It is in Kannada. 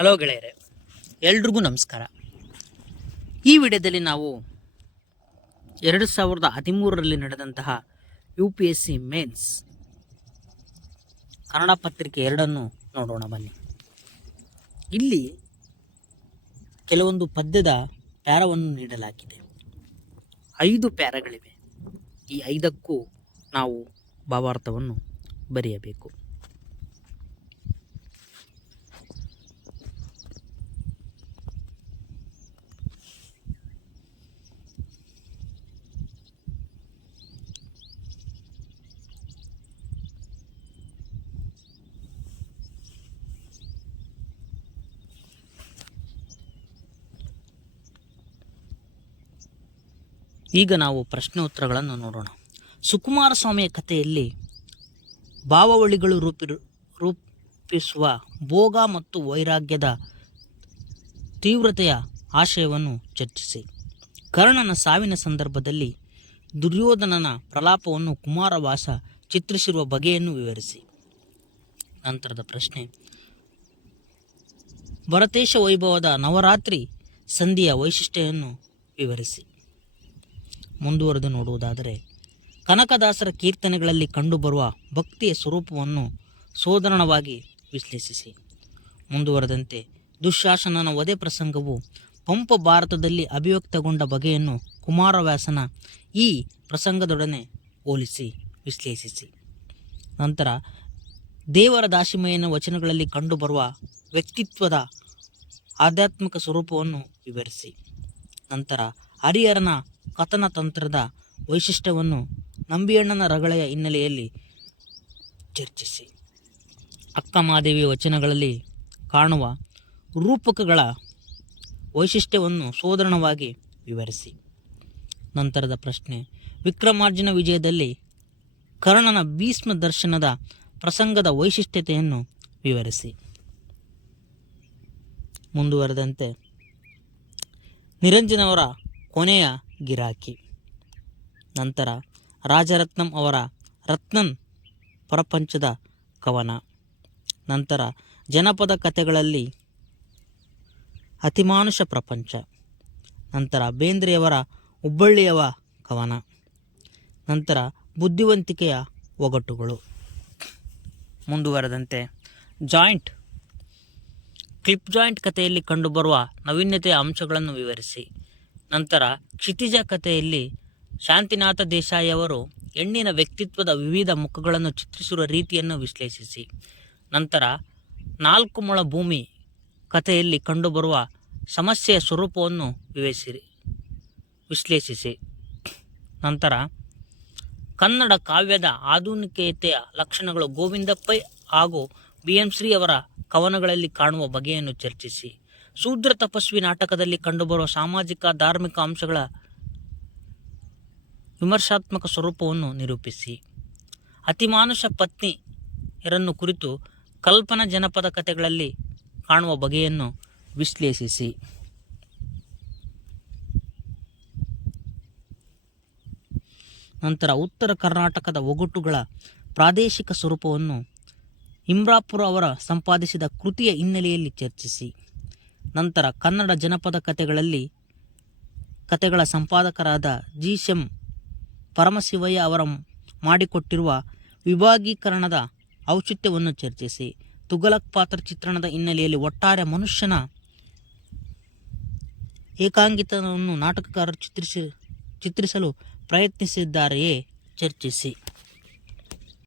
ಹಲೋ ಗೆಳೆಯರೆ, ಎಲ್ರಿಗೂ ನಮಸ್ಕಾರ. ಈ ವಿಡಿಯೋದಲ್ಲಿ ನಾವು ಎರಡು ಸಾವಿರದ ಹದಿಮೂರರಲ್ಲಿ ನಡೆದಂತಹ U P S C mains Kannada ಪತ್ರಿಕೆ ಎರಡನ್ನು ನೋಡೋಣ ಬನ್ನಿ. ಇಲ್ಲಿ ಕೆಲವೊಂದು ಪದ್ಯದ ಪ್ಯಾರವನ್ನು ನೀಡಲಾಗಿದೆ. ಐದು ಪ್ಯಾರಗಳಿವೆ. ಈ ಐದಕ್ಕೂ ನಾವು ಭಾವಾರ್ಥವನ್ನು ಬರೆಯಬೇಕು. ಈಗ ನಾವು ಪ್ರಶ್ನೆ ಉತ್ತರಗಳನ್ನು ನೋಡೋಣ. ಸುಕುಮಾರ ಸ್ವಾಮಿಯ ಕಥೆಯಲ್ಲಿ ಭಾವವಳಿಗಳು ರೂಪಿ, ರೂಪಿಸುವ ಭೋಗ ಮತ್ತು ವೈರಾಗ್ಯದ ತೀವ್ರತೆಯ ಆಶಯವನ್ನು ಚರ್ಚಿಸಿ. ಕರ್ಣನ ಸಾವಿನ ಸಂದರ್ಭದಲ್ಲಿ ದುರ್ಯೋಧನನ ಪ್ರಲಾಪವನ್ನು ಕುಮಾರವಾಸ ಚಿತ್ರಿಸಿರುವ ಬಗೆಯನ್ನು ವಿವರಿಸಿ. ನಂತರದ ಪ್ರಶ್ನೆ. ಭರತೇಶ ವೈಭವದ ನವರಾತ್ರಿ ಸಂಧಿಯ ವೈಶಿಷ್ಟ್ಯವನ್ನು ವಿವರಿಸಿ. ಮುಂದುವರೆದು ನೋಡುವುದಾದರೆ, ಕನಕದಾಸರ ಕೀರ್ತನೆಗಳಲ್ಲಿ ಕಂಡುಬರುವ ಭಕ್ತಿಯ ಸ್ವರೂಪವನ್ನು ಸೋದರಣವಾಗಿ ವಿಶ್ಲೇಷಿಸಿ. ಮುಂದುವರೆದಂತೆ ದುಶ್ಯಾಸನನ ವಧೆ ಪ್ರಸಂಗವು ಪಂಪ ಭಾರತದಲ್ಲಿ ಅಭಿವ್ಯಕ್ತಗೊಂಡ ಬಗೆಯನ್ನು ಕುಮಾರವ್ಯಾಸನ ಈ ಪ್ರಸಂಗದೊಡನೆ ಹೋಲಿಸಿ ವಿಶ್ಲೇಷಿಸಿ. ನಂತರ, ದೇವರ ದಾಸಿಮಯನ ವಚನಗಳಲ್ಲಿ ಕಂಡುಬರುವ ವ್ಯಕ್ತಿತ್ವದ ಆಧ್ಯಾತ್ಮಿಕ ಸ್ವರೂಪವನ್ನು ವಿವರಿಸಿ. ನಂತರ, ಹರಿಹರನ ಕಥನ ತಂತ್ರದ ವೈಶಿಷ್ಟ್ಯವನ್ನು ನಂಬಿಯಣ್ಣನ ರಗಳೆಯ ಹಿನ್ನೆಲೆಯಲ್ಲಿ ಚರ್ಚಿಸಿ. ಅಕ್ಕಮಾದೇವಿಯ ವಚನಗಳಲ್ಲಿ ಕಾಣುವ ರೂಪಕಗಳ ವೈಶಿಷ್ಟ್ಯವನ್ನು ಸೋದರಣವಾಗಿ ವಿವರಿಸಿ. ನಂತರದ ಪ್ರಶ್ನೆ, ವಿಕ್ರಮಾರ್ಜುನ ವಿಜಯದಲ್ಲಿ ಕರ್ಣನ ಭೀಷ್ಮ ದರ್ಶನದ ಪ್ರಸಂಗದ ವೈಶಿಷ್ಟ್ಯತೆಯನ್ನು ವಿವರಿಸಿ. ಮುಂದುವರೆದಂತೆ, ನಿರಂಜನವರ ಕೊನೆಯ ಗಿರಾಕಿ. ನಂತರ ರಾಜರತ್ನಂ ಅವರ ರತ್ನನ್ ಪ್ರಪಂಚದ ಕವನ. ನಂತರ ಜನಪದ ಕಥೆಗಳಲ್ಲಿ ಅತಿಮಾನುಷ ಪ್ರಪಂಚ. ನಂತರ ಬೇಂದ್ರೆಯವರ ಹುಬ್ಬಳ್ಳಿಯವ ಕವನ. ನಂತರ ಬುದ್ಧಿವಂತಿಕೆಯ ಒಗಟುಗಳು. ಮುಂದುವರೆದಂತೆ ಜಾಯಿಂಟ್, ಕ್ಲಿಪ್ ಜಾಯಿಂಟ್ ಕಥೆಯಲ್ಲಿ ಕಂಡುಬರುವ ನವೀನ್ಯತೆಯ ಅಂಶಗಳನ್ನು ವಿವರಿಸಿ. ನಂತರ ಕ್ಷಿತಿಜ ಕಥೆಯಲ್ಲಿ ಶಾಂತಿನಾಥ ದೇಸಾಯಿ ಅವರು ಹೆಣ್ಣಿನ ವ್ಯಕ್ತಿತ್ವದ ವಿವಿಧ ಮುಖಗಳನ್ನು ಚಿತ್ರಿಸುವ ರೀತಿಯನ್ನು ವಿಶ್ಲೇಷಿಸಿ. ನಂತರ ನಾಲ್ಕು ಮೊಳ ಭೂಮಿ ಕಥೆಯಲ್ಲಿ ಕಂಡುಬರುವ ಸಮಸ್ಯೆಯ ಸ್ವರೂಪವನ್ನು ವಿವರಿಸಿರಿ ವಿಶ್ಲೇಷಿಸಿ. ನಂತರ ಕನ್ನಡ ಕಾವ್ಯದ ಆಧುನಿಕತೆಯ ಲಕ್ಷಣಗಳು ಗೋವಿಂದಪ್ಪ ಹಾಗೂ ಬಿ ಎಂ ಶ್ರೀ ಅವರ ಕವನಗಳಲ್ಲಿ ಕಾಣುವ ಬಗೆಯನ್ನು ಚರ್ಚಿಸಿ. ಶೂದ್ರ ತಪಸ್ವಿ ನಾಟಕದಲ್ಲಿ ಕಂಡುಬರುವ ಸಾಮಾಜಿಕ, ಧಾರ್ಮಿಕ ಅಂಶಗಳ ವಿಮರ್ಶಾತ್ಮಕ ಸ್ವರೂಪವನ್ನು ನಿರೂಪಿಸಿ. ಅತಿಮಾನುಷ ಪತ್ನಿ ಇರನ್ನು ಕುರಿತು ಕಲ್ಪನಾ ಜನಪದ ಕಥೆಗಳಲ್ಲಿ ಕಾಣುವ ಬಗೆಯನ್ನು ವಿಶ್ಲೇಷಿಸಿ. ನಂತರ ಉತ್ತರ ಕರ್ನಾಟಕದ ಒಗಟುಗಳ ಪ್ರಾದೇಶಿಕ ಸ್ವರೂಪವನ್ನು ಇಮ್ರಾಪುರ ಅವರ ಸಂಪಾದಿಸಿದ ಕೃತಿಯ ಹಿನ್ನೆಲೆಯಲ್ಲಿ ಚರ್ಚಿಸಿ. ನಂತರ ಕನ್ನಡ ಜನಪದ ಕಥೆಗಳಲ್ಲಿ ಕಥೆಗಳ ಸಂಪಾದಕರಾದ ಜಿ ಶಂ ಪರಮಶಿವಯ್ಯ ಅವರ ಮಾಡಿಕೊಟ್ಟಿರುವ ವಿಭಾಗೀಕರಣದ ಔಚಿತ್ಯವನ್ನು ಚರ್ಚಿಸಿ. ತುಗಲಕ್ ಪಾತ್ರ ಚಿತ್ರಣದ ಹಿನ್ನೆಲೆಯಲ್ಲಿ ಒಟ್ಟಾರೆ ಮನುಷ್ಯನ ಏಕಾಂಗಿತನವನ್ನು ನಾಟಕಕಾರರು ಚಿತ್ರಿಸಿ ಚಿತ್ರಿಸಲು ಪ್ರಯತ್ನಿಸಿದ್ದಾರೆಯೇ ಚರ್ಚಿಸಿ.